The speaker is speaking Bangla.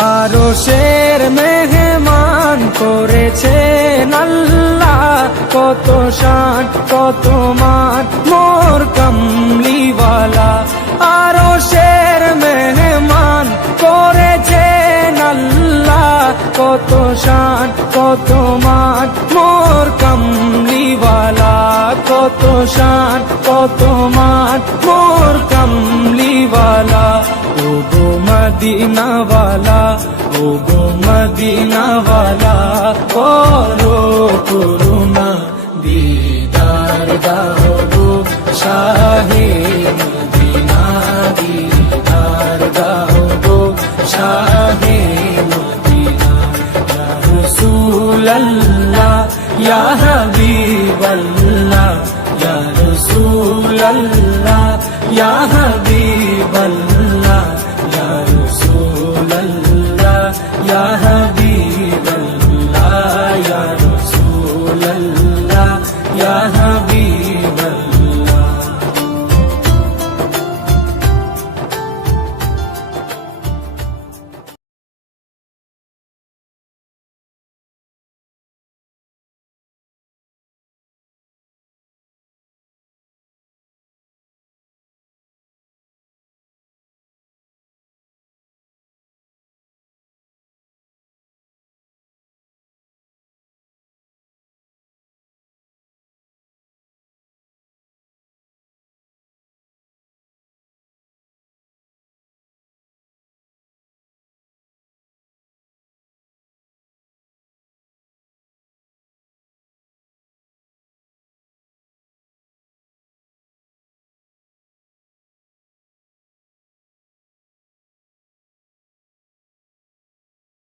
আরশের মেহমান করেছেন আল্লাহ, কত শান কত মান মোর কামলিওয়ালা। আরশের মেহমান করেছেন আল্লাহ, কত শান কত মান মোর কামলিওয়ালা, কত শান কত মান মোর কামলিওয়ালা। ও গো মদিনাওয়ালা, ও গো মদিনাওয়ালা, করো করুণা দিদার দাও গো শাহে মদিনা, দিদার দাও গো শাহে